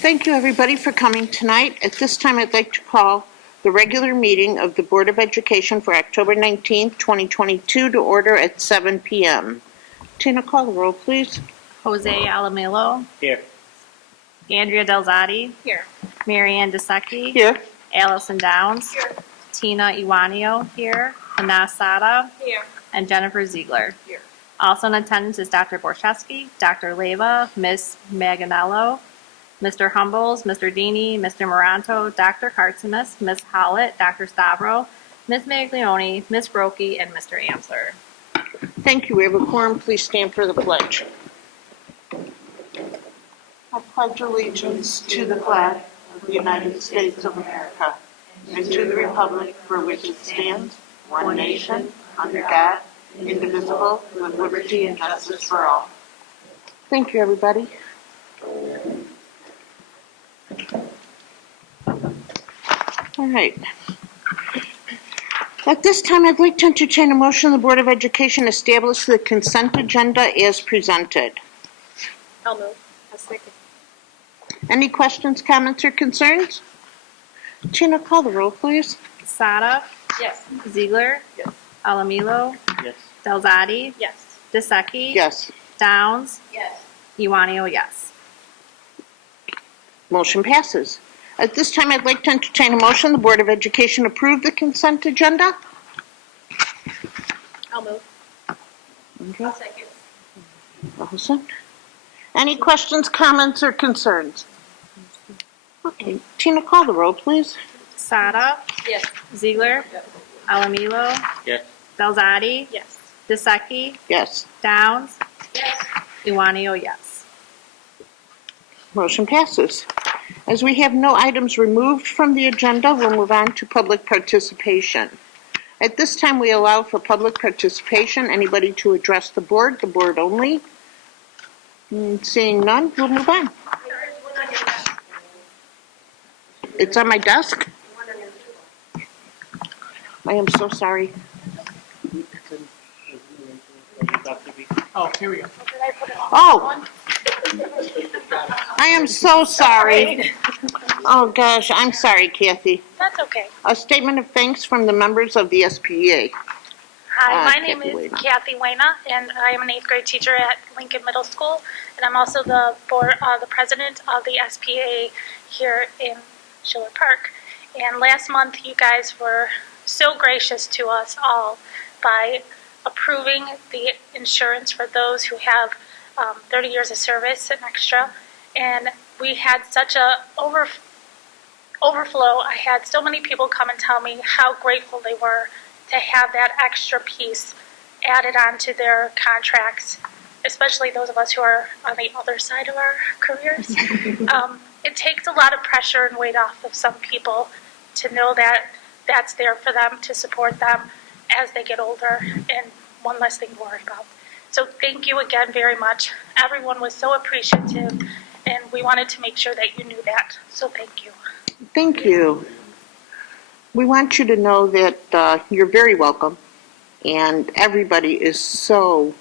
Thank you, everybody, for coming tonight. At this time, I'd like to call the regular meeting of the Board of Education for October 19th, 2022 to order at 7 p.m. Tina, call the roll, please. Jose Alamillo. Here. Andrea Delzati. Here. Marianne DeSecchi. Here. Allison Downs. Here. Tina Iwanio here. Anas Sada. Here. And Jennifer Ziegler. Here. Also in attendance is Dr. Borchowski, Dr. Leva, Ms. Maganello, Mr. Humbles, Mr. Dini, Mr. Moranto, Dr. Kartsimus, Ms. Howlett, Dr. Stavro, Ms. Maglione, Ms. Brokey, and Mr. Amsler. Thank you. We have a quorum. Please stand for the pledge. I pledge allegiance to the flag of the United States of America and to the republic for which it stands, one nation, under God, indivisible, with liberty and justice for all. Thank you, everybody. All right. At this time, I'd like to entertain a motion the Board of Education establish the consent agenda as presented. I'll move. I'll second. Any questions, comments, or concerns? Tina, call the roll, please. Sada. Yes. Ziegler. Yes. Alamillo. Yes. Delzati. Yes. DeSecchi. Yes. Downs. Yes. Iwanio, yes. Motion passes. At this time, I'd like to entertain a motion the Board of Education approve the consent agenda. I'll move. Okay. I'll second. Awesome. Any questions, comments, or concerns? Okay. Tina, call the roll, please. Sada. Yes. Ziegler. Yes. Alamillo. Yes. Delzati. Yes. DeSecchi. Yes. Downs. Yes. Iwanio, yes. Motion passes. As we have no items removed from the agenda, we'll move on to public participation. At this time, we allow for public participation. Anybody to address the board only. Seeing none, we'll move on. It's on my desk. I am so sorry. Oh, here we go. Oh, I am so sorry. Oh, gosh, I'm sorry, Kathy. That's okay. A statement of thanks from the members of the SPEA. Hi, my name Kathy is Wayna. Kathy Wayna, and I am an 8th grade teacher at Lincoln Middle School, and I'm also the president of the SPA here in Schiller Park. And last month, you guys were so gracious to us all by approving the insurance for those who have 30 years of service and extra. And we had such a overflow. I had so many people come and tell me how grateful they were to have that extra piece added onto their contracts, especially those of us who are on the other side of our careers. It takes a lot of pressure and weight off of some people to know that that's there for them, to support them as they get older, and one less thing to worry about. So thank you again very much. Everyone was so appreciative, and we wanted to make sure that you knew that. So thank you. Thank you. We want you to know that you're very welcome, and everybody is so.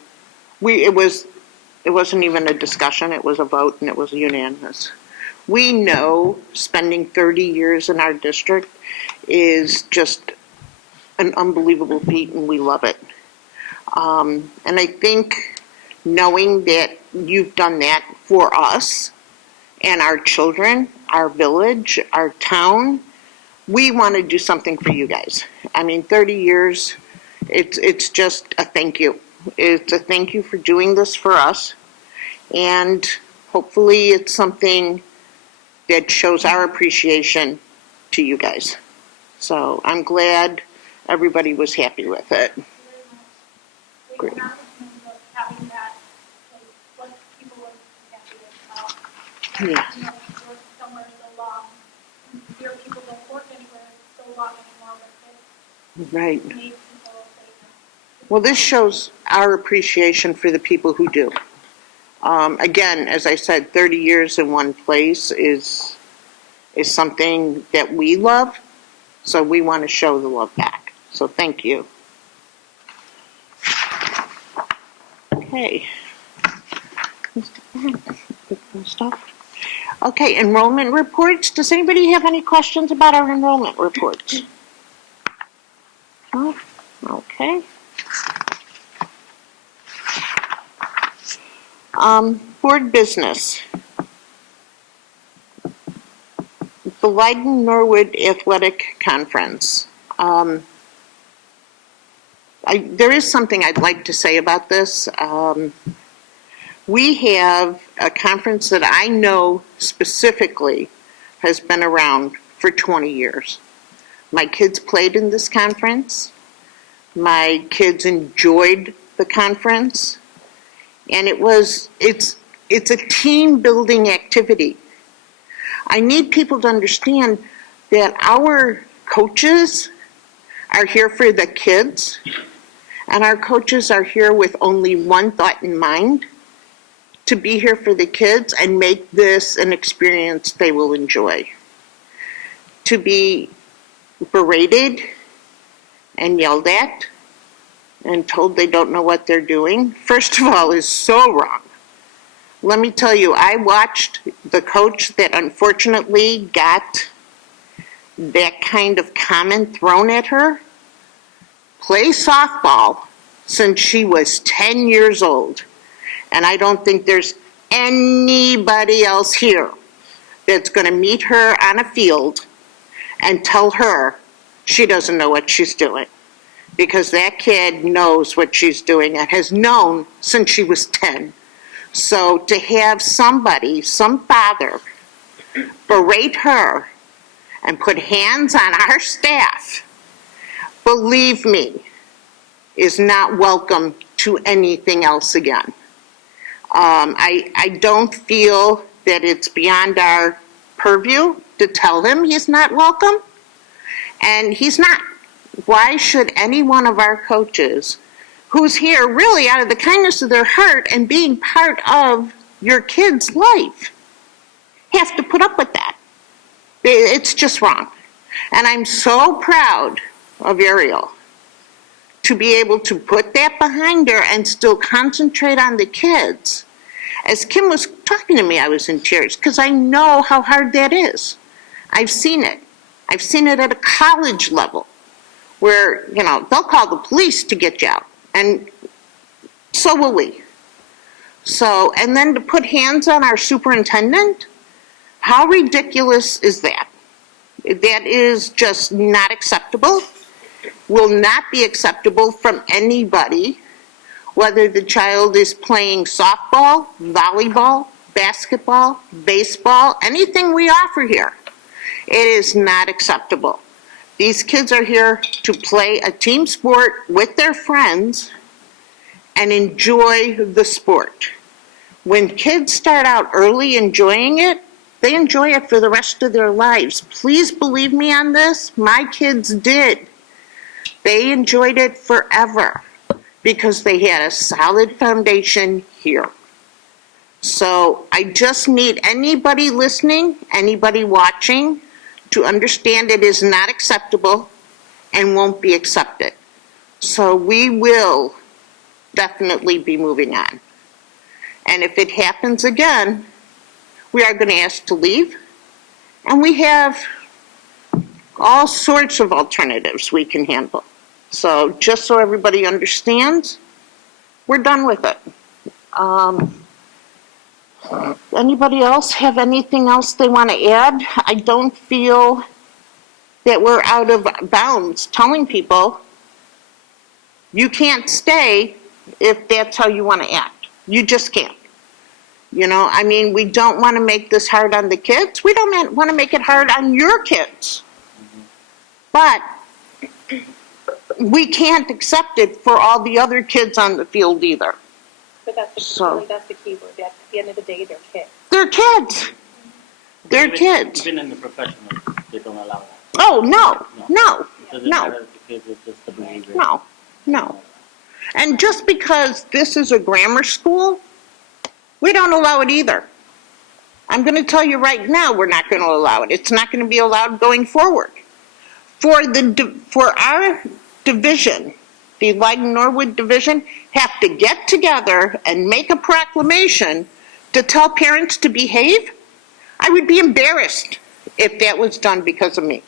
It wasn't even a discussion. It was a vote, and it was unanimous. We know spending 30 years in our district is just an unbelievable feat, and we love it. And I think knowing that you've done that for us and our children, our village, our town, we want to do something for you guys. I mean, 30 years, it's just a thank you. It's a thank you for doing this for us. And hopefully it's something that shows our appreciation to you guys. So I'm glad everybody was happy with it. Great. Yeah. Right. Well, this shows our appreciation for the people who do. Again, as I said, 30 years in one place is something that we love, so we want to show the love back. So thank you. Okay. Stuff. Okay, enrollment reports. Does anybody have any questions about our enrollment reports? Oh, okay. Board business. The Leiden Norwood Athletic Conference. There is something I'd like to say about this. We have a conference that I know specifically has been around for 20 years. My kids played in this conference. My kids enjoyed the conference. And it's a team building activity. I need people to understand that our coaches are here for the kids, and our coaches are here with only one thought in mind: to be here for the kids and make this an experience they will enjoy. To be berated and yelled at and told they don't know what they're doing, first of all, is so wrong. Let me tell you, I watched the coach that unfortunately got that kind of comment thrown at her play softball since she was 10 years old. And I don't think there's anybody else here that's going to meet her on a field and tell her she doesn't know what she's doing. Because that kid knows what she's doing and has known since she was 10. So to have somebody, some father, berate her and put hands on our staff, believe me, is not welcome to anything else again. I don't feel that it's beyond our purview to tell him he's not welcome, and he's not. Why should any one of our coaches who's here really out of the kindness of their heart and being part of your kid's life have to put up with that? It's just wrong. And I'm so proud of Ariel to be able to put that behind her and still concentrate on the kids. As Kim was talking to me, I was in tears because I know how hard that is. I've seen it. I've seen it at a college level where, they'll call the police to get you out. And so will we. So, and then to put hands on our superintendent, how ridiculous is that? That is just not acceptable, will not be acceptable from anybody, whether the child is playing softball, volleyball, basketball, baseball, anything we offer here. It is not acceptable. These kids are here to play a team sport with their friends and enjoy the sport. When kids start out early enjoying it, they enjoy it for the rest of their lives. Please believe me on this. My kids did. They enjoyed it forever because they had a solid foundation here. So I just need anybody listening, anybody watching, to understand it is not acceptable and won't be accepted. So we will definitely be moving on. And if it happens again, we are going to ask to leave. And we have all sorts of alternatives we can handle. So just so everybody understands, we're done with it. Anybody else have anything else they want to add? I don't feel that we're out of bounds telling people you can't stay if that's how you want to act. You just can't. We don't want to make this hard on the kids. We don't want to make it hard on your kids. But we can't accept it for all the other kids on the field either. But that's the key word. At the end of the day, they're kids. They're kids. They're kids. Even in the professional, they don't allow that. Oh, no. It doesn't matter because it's just the behavior. No. And just because this is a grammar school, we don't allow it either. I'm going to tell you right now, we're not going to allow it. It's not going to be allowed going forward. For our division, the Leiden Norwood division, have to get together and make a proclamation to tell parents to behave. I would be embarrassed if that was done because of me.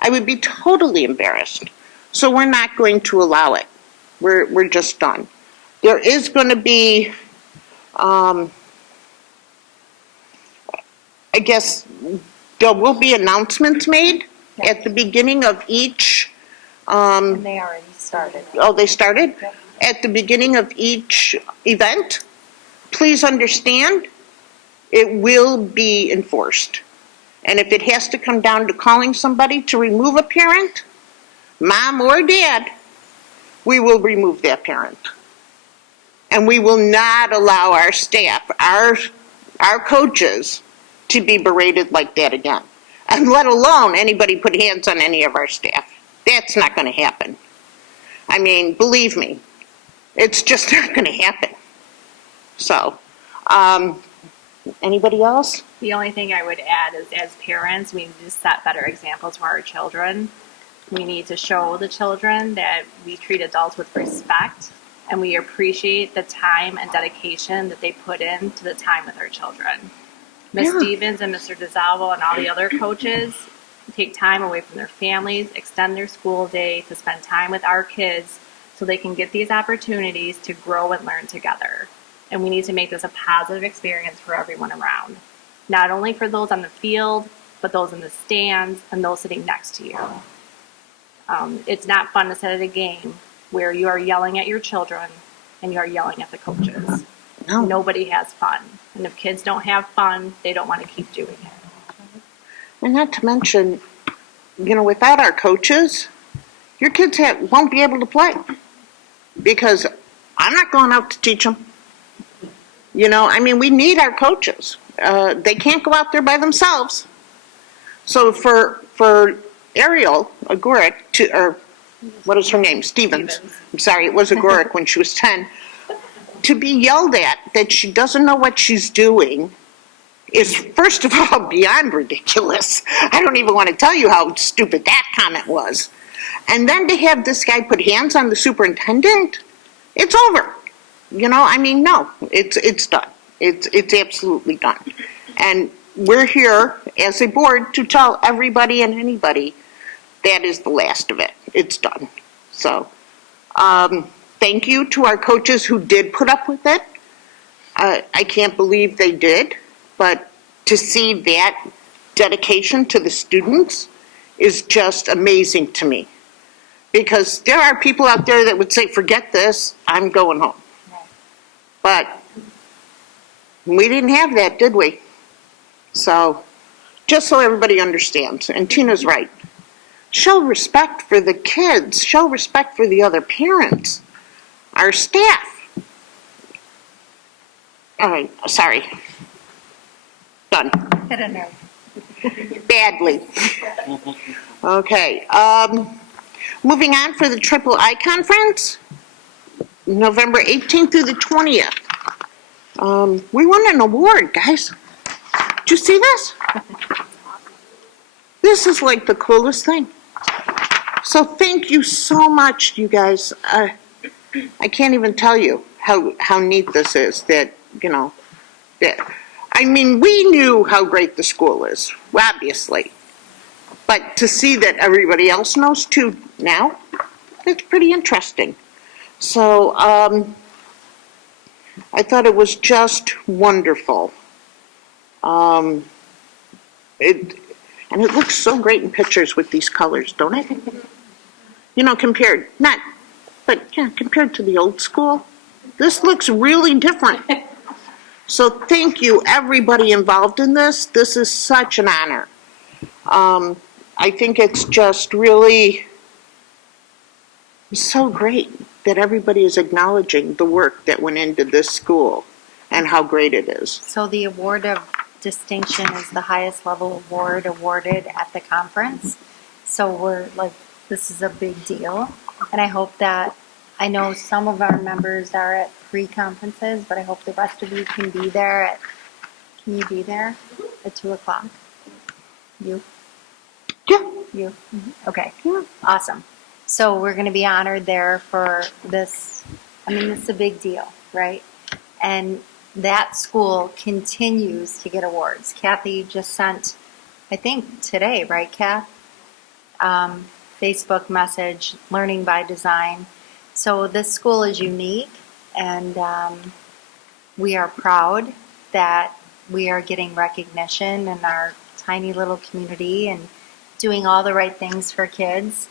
I would be totally embarrassed. So we're not going to allow it. We're just done. There is going to be, I guess, there will be announcements made at the beginning of each. And they already started. Oh, they started? At the beginning of each event. Please understand, it will be enforced. And if it has to come down to calling somebody to remove a parent, mom or dad, we will remove that parent. And we will not allow our staff, our coaches, to be berated like that again. And let alone anybody put hands on any of our staff. That's not going to happen. I mean, believe me, it's just not going to happen. So, anybody else? The only thing I would add is, as parents, we need to set better examples for our children. We need to show the children that we treat adults with respect and we appreciate the time and dedication that they put into the time with our children. Ms. Yeah. Stevens and Mr. DeZalvo and all the other coaches take time away from their families, extend their school day to spend time with our kids so they can get these opportunities to grow and learn together. And we need to make this a positive experience for everyone around. Not only for those on the field, but those in the stands and those sitting next to you. It's not fun to sit at a game where you are yelling at your children and you are yelling at the coaches. No. Nobody has fun. And if kids don't have fun, they don't want to keep doing it. And not to mention, without our coaches, your kids won't be able to play. Because I'm not going out to teach them. We need our coaches. They can't go out there by themselves. So for Ariel Agoric, or what is her name? Stevens. I'm sorry, it was Agoric when she was 10. To be yelled at that she doesn't know what she's doing is, first of all, beyond ridiculous. I don't even want to tell you how stupid that comment was. And then to have this guy put hands on the superintendent, it's over. No, it's done. It's absolutely done. And we're here as a board to tell everybody and anybody that is the last of it. It's done. So, thank you to our coaches who did put up with it. I can't believe they did, but to see that dedication to the students is just amazing to me. Because there are people out there that would say, forget this, I'm going home. But we didn't have that, did we? So, just so everybody understands, and Tina's right, show respect for the kids, show respect for the other parents, our staff. All right, sorry. Done. Hit a nerve. Badly. Okay, moving on for the Triple I Conference, November 18th through the 20th. We won an award, guys. Did you see this? This is like the coolest thing. So thank you so much, you guys. I can't even tell you how neat this is that, we knew how great the school is, obviously. But to see that everybody else knows too now, that's pretty interesting. So I thought it was just wonderful. And it looks so great in pictures with these colors, don't it? Compared to the old school, this looks really different. So thank you, everybody involved in this. This is such an honor. I think it's just really so great that everybody is acknowledging the work that went into this school and how great it is. So the award of distinction is the highest level award awarded at the conference. So this is a big deal. And I know some of our members are at pre-conferences, but I hope the rest of you can be there can you be there at 2:00? You? Yeah. You? Okay. Awesome. So we're going to be honored there for this. This is a big deal, right? And that school continues to get awards. Kathy just sent, I think today, right, Kath? Facebook message, Learning by Design. So this school is unique, and we are proud that we are getting recognition in our tiny little community and doing all the right things for kids.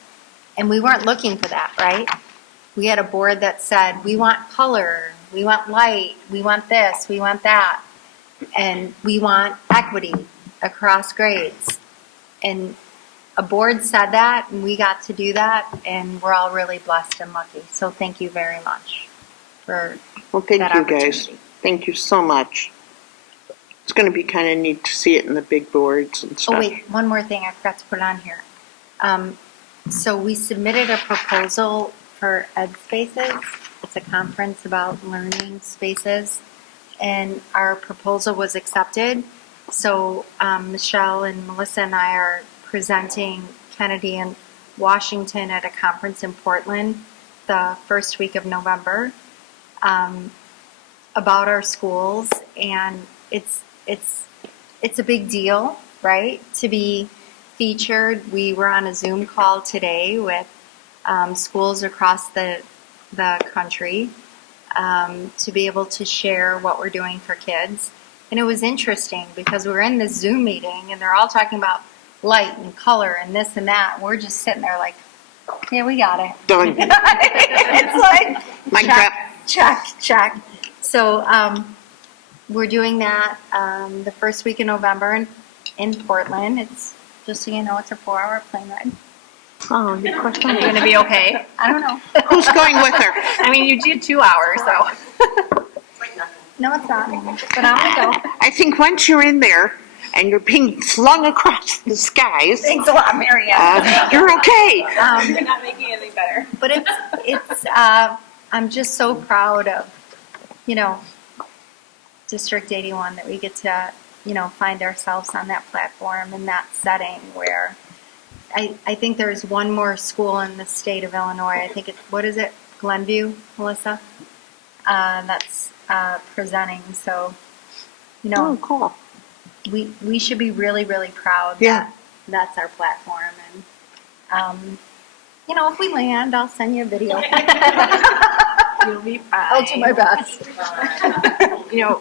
And we weren't looking for that, right? We had a board that said, we want color, we want light, we want this, we want that, and we want equity across grades. And a board said that, and we got to do that, and we're all really blessed and lucky. So thank you very much for Well, thank that you, guys. opportunity. Thank you so much. It's going to be kind of neat to see it in the big boards and stuff. Oh, wait, one more thing I forgot to put on here. So we submitted a proposal for Ed Spaces. It's a conference about learning spaces, and our proposal was accepted. So Michelle and Melissa and I are presenting Kennedy and Washington at a conference in Portland the first week of November about our schools, and it's a big deal, right? To be featured. We were on a Zoom call today with schools across the country to be able to share what we're doing for kids. And it was interesting because we're in this Zoom meeting and they're all talking about light and color and this and that. And we're just sitting there like, yeah, we got it. Done. It's like, Mic check, drop. check. So we're doing that the first week in November in Portland. It's just so you know, it's a 4-hour plane ride. Oh, your question? Are you going to be okay? I don't know. Who's going with her? I mean, you did 2 hours, so. No, it's not. But I'm gonna go. I think once you're in there and you're being flung across the skies, Thanks a lot, Marianne. you're okay. You're not making anything better. But it's I'm just so proud of, District 81 that we get to, find ourselves on that platform in that setting where I think there's one more school in the state of Illinois. I think what is it? Glenview, Melissa? That's presenting. So, Oh, cool. we should be really, really proud Yeah. that that's our platform. And, if we land, I'll send you a video. You'll be fine. I'll do my best.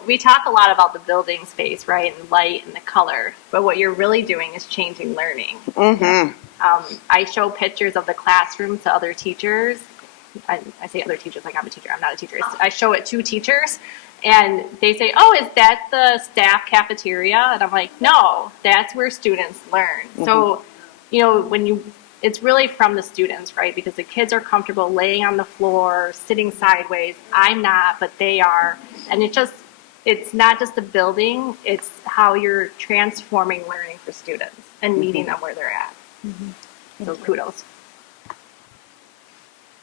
We talk a lot about the building space, right, and light and the color, but what you're really doing is changing learning. Mm-hmm. I show pictures of the classroom to other teachers. I say other teachers like I'm a teacher. I'm not a teacher. I show it to teachers, and they say, "Oh, is that the staff cafeteria?" And I'm like, "No, that's where students learn." Mm-hmm. So, it's really from the students, right? Because the kids are comfortable laying on the floor, sitting sideways. I'm not, but they are. And it's not just the building, it's how you're transforming learning for students and meeting them where they're at. So kudos.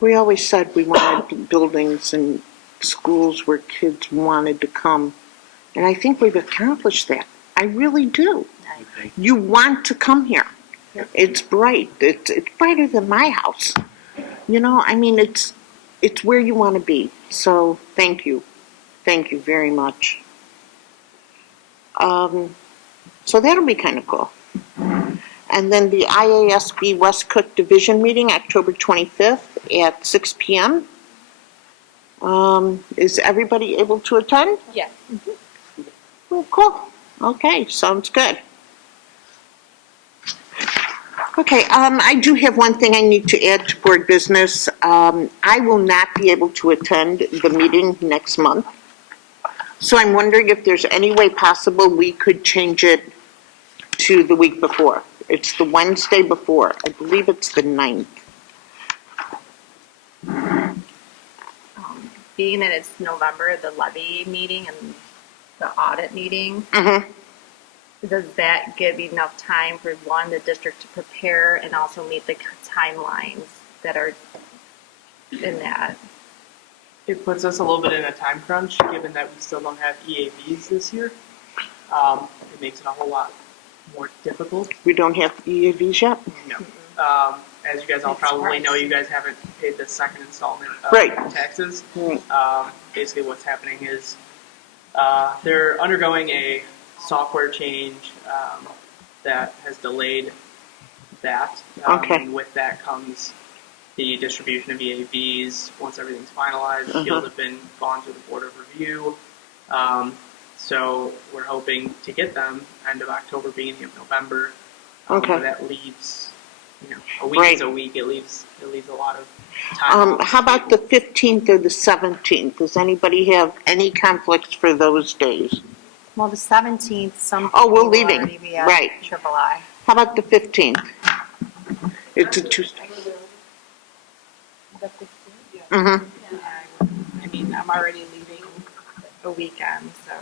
We always said we wanted buildings and schools where kids wanted to come. And I think we've accomplished that. I really do. You want to come here. It's bright. It's brighter than my house. It's where you want to be. So thank you. Thank you very much. So that'll be kind of cool. And then the IASB West Cook Division meeting, October 25th at 6 p.m. Is everybody able to attend? Yes. Oh, cool. Okay, sounds good. Okay, I do have one thing I need to add to board business. I will not be able to attend the meeting next month. So I'm wondering if there's any way possible we could change it to the week before. It's the Wednesday before. I believe it's the 9th. Being that it's November, the levy meeting and the audit meeting, Mm-hmm. does that give enough time for the district to prepare and also meet the timelines that are in that? It puts us a little bit in a time crunch, given that we still don't have EAVs this year. It makes it a whole lot more difficult. We don't have EAVs yet? No. As you guys all probably know, you guys haven't paid the second installment of Right. taxes. Right. Basically what's happening is They're undergoing a software change that has delayed that. Okay. And with that comes the distribution of EAVs. Once everything's finalized, Uh-huh. appeals have been gone to the Board of Review. So we're hoping to get them end of October, beginning of November. Okay. But that leaves, a week Right. is a week. It leaves a lot of time. How about the 15th or the 17th? Does anybody have any conflicts for those days? Well, the 17th, some Oh, people we're will leaving. already be at Right. Triple I. How about the 15th? It's a Tuesday. Mm-hmm. I mean, I'm already leaving a weekend, so,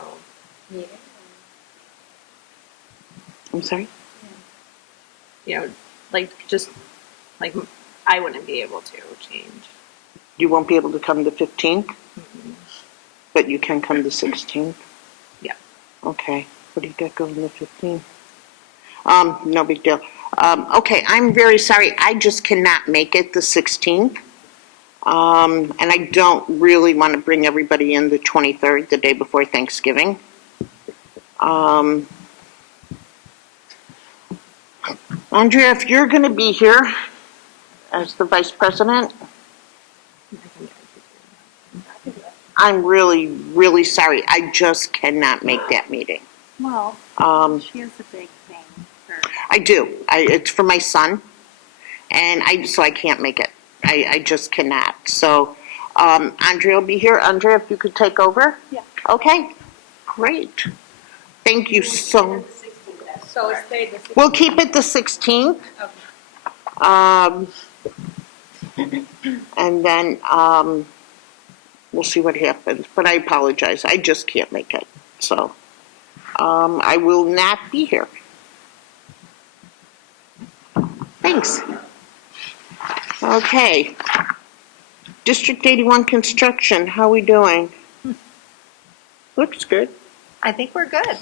I'm sorry? just, I wouldn't be able to change. You won't be able to come the 15th? But you can come the 16th? Yeah. Okay. What do you got going the 15th? No big deal. Okay, I'm very sorry. I just cannot make it the 16th. And I don't really want to bring everybody in the 23rd, the day before Thanksgiving. Andrea, if you're going to be here as the vice president, I'm really, really sorry. I just cannot make that meeting. Well, Um, she has a big thing for. I do. It's for my son, and so I can't make it. I just cannot. So, Andrea will be here. Andrea, if you could take over? Yeah. Okay, great. Thank you so. So it stayed the 16th. We'll keep it the 16th. And then, we'll see what happens. But I apologize. I just can't make it. So, I will not be here. Thanks. Okay. District 81 construction, how we doing? Looks good. I think we're good,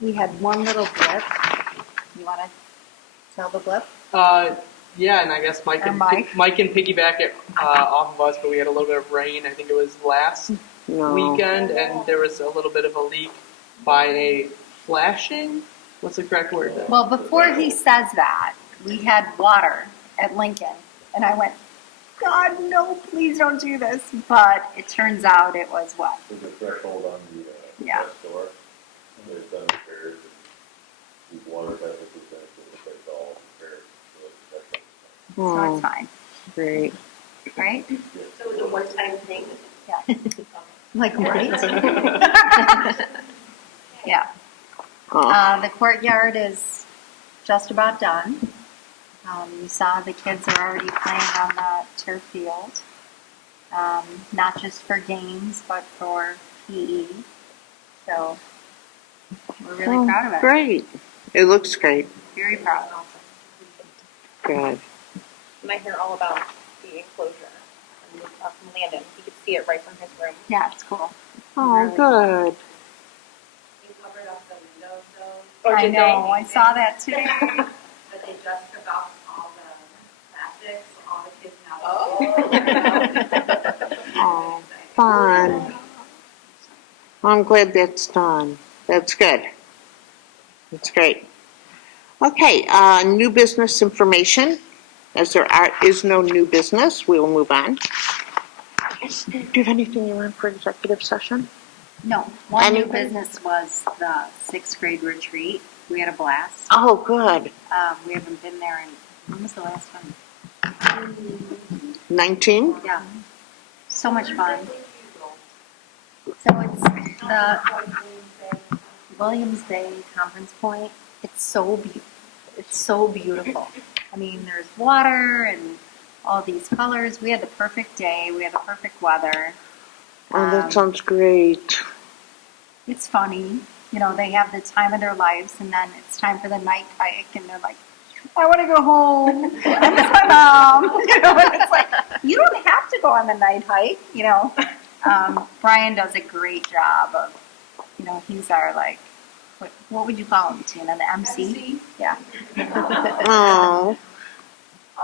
We had one little blip. You want to tell the blip? Yeah, and I guess Mike Or can Mike. can piggyback it off of us, but we had a little bit of rain. I think it was last No. weekend, and there was a little bit of a leak by a flashing. What's the correct word? Well, before he says that, we had water at Lincoln, and I went, God, no, please don't do this. But it turns out it was what? There's a threshold on the Yeah. west door. They've done repairs and these water vessels have been replaced all repaired. So So Oh, it's fine, great. right? So it was a one-time thing? Yeah. Like, right? Yeah. Oh, The courtyard is just about done. You saw the kids are already playing on the turf field, not just for games, but for PE. So we're really proud of it. Great. It looks great. Very proud. Good. And I hear all about the enclosure from Landon. He could see it right from his room. Yeah, it's cool. Oh, Really. good. They covered up the windows though, Oh, I did know, they? I saw that too. but they just took off all the plastic, so all the kids now. Oh, fun. I'm glad that's done. That's good. That's great. Okay, new business information. As there is no new business, we will move on. Do you have anything you want for executive session? No, one new Anybody? business was the sixth grade retreat. We had a blast. Oh, good. We haven't been there in, when was the last one? 19? Yeah, so much fun. So it's the Williams Bay Conference Point. It's so beautiful. It's so beautiful. I mean, there's water and all these colors. We had the perfect day. We had the perfect weather. Oh, that sounds great. It's funny. They have the time of their lives, and then it's time for the night hike, and they're like, I want to go home. I miss my mom. And it's like, you don't have to go on the night hike, Brian does a great job of, he's our, what would you call him, Tina? The MC? Yeah. Oh,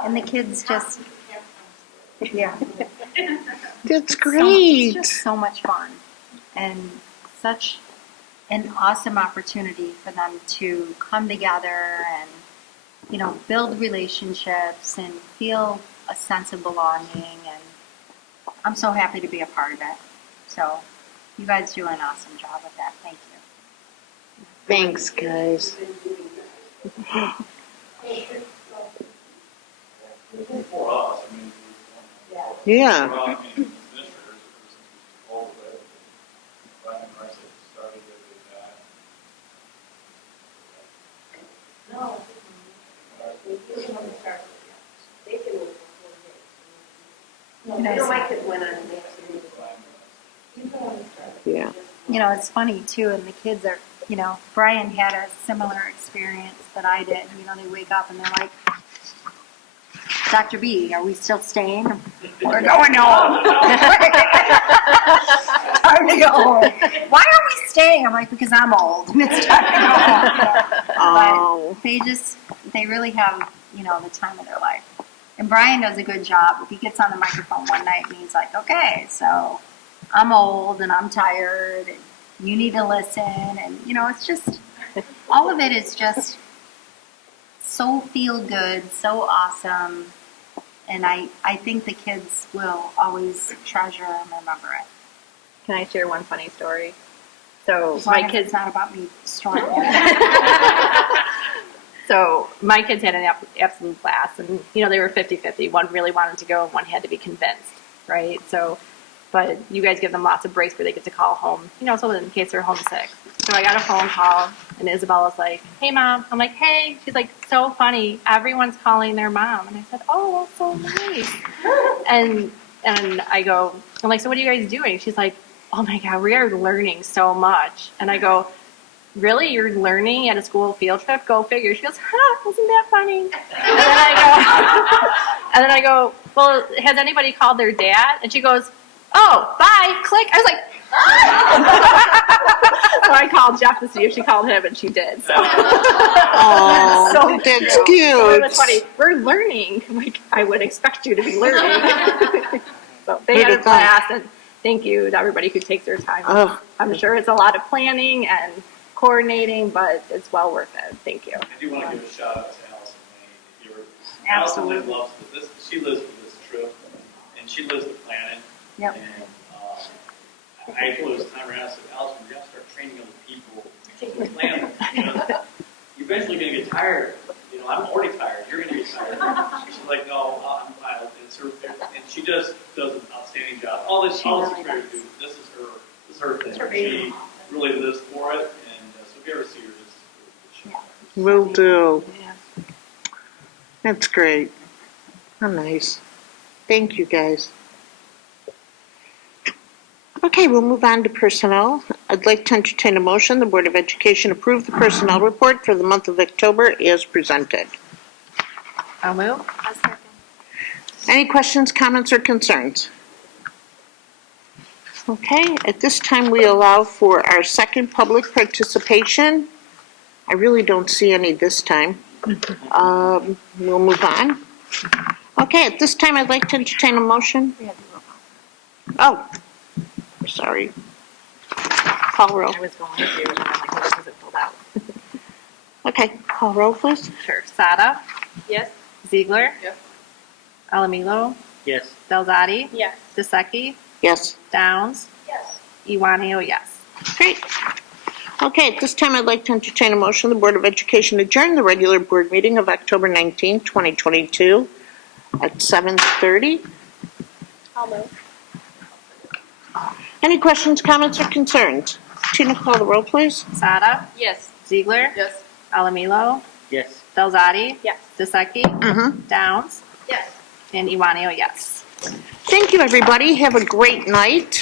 And the kids just, yeah. That's It's great. just so much fun and such an awesome opportunity for them to come together and, you know, build relationships and feel a sense of belonging. And I'm so happy to be a part of it. So you guys do an awesome job with that. Thank you. Thanks, guys. For us, I mean, Yeah. for us, I mean, administrators, all of it. Brian and Rice had started with that. No. They can only start, they can only for 4 days. No, your mic has went on and they have to move it. You can only start. Yeah. You know, it's funny too, and the kids are, you know, Brian had a similar experience that I did. You know, they wake up and they're like, Dr. B, are we still staying? We're going home. Time to go home. Why are we staying? I'm like, because I'm old and it's time to go home. Oh. But they really have, you know, the time of their life. And Brian does a good job. He gets on the microphone one night and he's like, okay, so I'm old and I'm tired and you need to listen. And, you know, it's just, all of it is just so feel good, so awesome. And I think the kids will always treasure and remember it. Can I share one funny story? So As long my as kids, it's not about me destroying so my kids had an absolute blast, and you know they were 50-50. One really wanted to go, and one had to be convinced, right? So, but you guys give them lots of breaks where they get to call home, you know, so in case they're homesick. So I got a phone call, and Isabella's like, "Hey, Mom." I'm like, "Hey." She's like, "So funny. Everyone's calling their mom." And I said, "Oh, that's so nice." And I go, I'm like, "So what are you guys doing?" She's like, "Oh my God, we are learning so much." And I go, "Really? You're learning at a school field trip? Go figure." She goes, "Huh, isn't that funny?" And then I go, "Well, has anybody called their dad?" And she goes, "Oh, bye, click." I was like, so I called Jeff to see if she called him, and she did. So, Oh, so that's So cute. it was funny. We're learning. I'm like, I would expect you to be learning. So they had a blast, and thank you to everybody who takes their time. Oh. I'm sure it's a lot of planning and coordinating, but it's well worth it. Thank you. I do want to give a shout out to Allison Lane. Absolutely. Allison Lane loves this. She lives for this trip, and she lives the planet. Yep. And I told her this time around, I said, Allison, we got to start training other people to plan. Because you're eventually going to get tired. You know, I'm already tired. You're going to get tired. She's like, no, I'm fine. It's her, and she does an outstanding job. All this experience, this is her thing. She really lives for it, and so if you ever see her, just Will do. That's great. How nice. Thank you, guys. Okay, we'll move on to personnel. I'd like to entertain a motion. The Board of Education approve the personnel report for the month of October as presented. I'll move. Any questions, comments, or concerns? Okay, at this time we allow for our second public participation. I really don't see any this time. We'll move on. Okay, at this time I'd like to entertain a motion. Oh, sorry. Call roll. I was going to, and I'm like, this isn't filled out. Okay, call roll, please. Sure. Sada, Yes. Ziegler, Yes. Alamilo, Yes. Delzati, Yes. Desecki, Yes. Downs, Yes. Iwanio, yes. Great. Okay, at this time I'd like to entertain a motion. The Board of Education adjourn the regular board meeting of October 19, 2022 at 7:30. I'll move. Any questions, comments, or concerns? Tina, call the roll, please. Sada, Yes. Ziegler, Yes. Alamilo, Yes. Delzati, Yes. Desecki, Mm-hmm. Downs, Yes. and Iwanio, yes. Thank you, everybody. Have a great night.